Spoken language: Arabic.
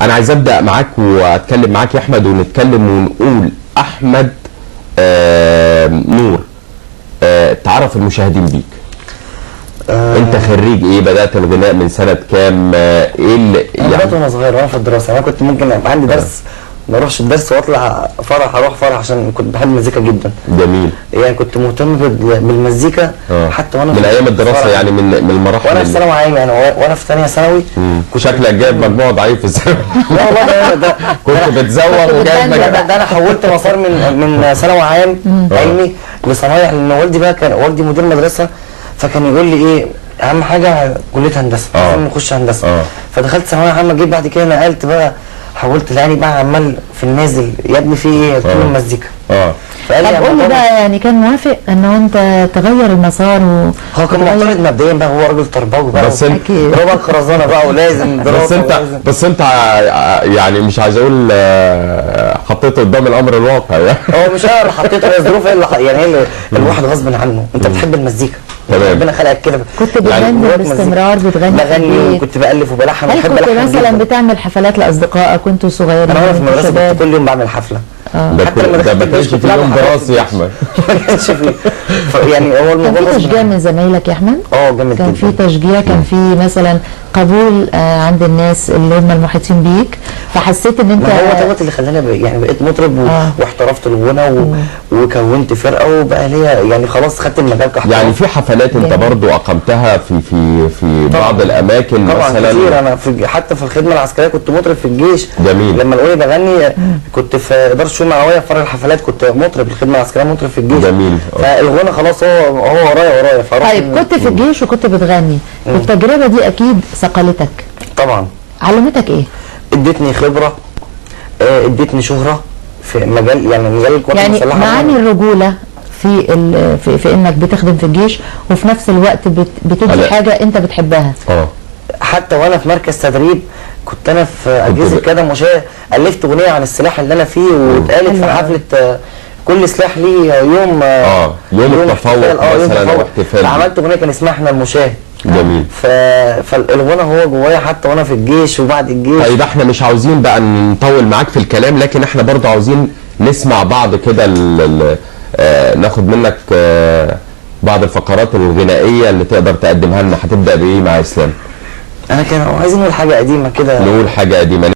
انا عايز ابدا معاك واتكلم معاك يا احمد، ونتكلم ونقول احمد نور. تعرف المشاهدين بيك. انت خريج ايه؟ بدات الغناء من سنه كام؟ ايه اللي يعني بدات وانا صغير وانا في الدراسه. انا كنت ممكن يبقى عندي درس ما اروحش الدرس واطلع فرح، اروح فرح عشان كنت بحب المزيكا جدا. جميل. يعني كنت مهتم بالمزيكا حتى وانا من ايام الدراسه، يعني من المراحل وانا في ثانوي عام، يعني وانا في ثانيه ثانوي. شكلك جايب مجموع ضعيف في الثانوي. لا والله ده كنت بتزوغ وجايب مجموع. ده انا حولت مسار من ثانوي عام علمي لصنايع، لان والدي بقى كان والدي مدير مدرسه، فكان يقول لي ايه اهم حاجه كليه هندسه، لازم نخش هندسه. فدخلت ثانويه عامه، جيت بعد كده نقلت بقى، حولت يعني بقى عمال في النازل يا ابني في ايه؟ قلت له المزيكا. طب قول لي بقى، يعني كان موافق ان انت تغير المسار هو كان معترض مبدئيا بقى، هو راجل تربوي بقى، بس انت هو الخرزانه بقى ولازم دراسه. بس انت يعني مش عايز اقول حطيته قدام الامر الواقع يعني. هو مش انا اللي حطيته، هي الظروف يعني هي الواحد غصب عنه. انت بتحب المزيكا، ربنا خلقك كده. كنت بتغني باستمرار؟ بغني وكنت بالف وبلحن. هل كنت مثلا بتعمل حفلات لاصدقائك وانتوا صغيرين؟ انا في المدرسه كنت كل يوم بعمل حفله. حتى لما دخلت الجيش كنت يوم دراسي يا احمد. ما كانش فيه. يعني هو الموضوع كان في تشجيع من زمايلك يا احمد؟ جامد جدا. كان في تشجيع، كان في مثلا قبول عند الناس اللي هم المحيطين بيك، فحسيت ان انت هو دوت اللي خلاني يعني بقيت مطرب واحترفت الغنى وكونت فرقه وبقى ليا يعني خلاص خدت المجال كحضور. يعني في حفلات انت برضو اقمتها في بعض الاماكن طبعا مثلا؟ كتير. انا حتى في الخدمه العسكريه كنت مطرب في الجيش. جميل. لما الاولى بغني كنت في اداره الشؤون المعنويه في فرع الحفلات، كنت مطرب في الخدمه العسكريه، مطرب في الجيش. جميل. فالغنى خلاص هو ورايا طيب كنت في الجيش وكنت بتغني، التجربه دي اكيد ثقلتك طبعا. علمتك ايه؟ ادتني خبره، ادتني شهره في مجال، يعني مجال القوات المسلحه. يعني معاني الرجوله في انك بتخدم في الجيش وفي نفس الوقت بتدي حاجه انت بتحبها. حتى وانا في مركز تدريب كنت انا في اجهزه كده مشاه، الفت اغنيه عن السلاح اللي انا فيه واتقالت في حفله كل سلاح ليه يوم التفوق مثلا او احتفال. عملت اغنيه كان اسمها احنا المشاه. جميل. فالغنى هو جوايا حتى وانا في الجيش وبعد الجيش. طيب احنا مش عاوزين بقى نطول معاك في الكلام، لكن احنا برضه عاوزين نسمع بعض كده، ناخد منك بعض الفقرات الغنائيه اللي تقدر تقدمها لنا. هتبدا بايه مع اسلام؟ انا كان عايزين نقول حاجه قديمه كده. نقول حاجه قديمه.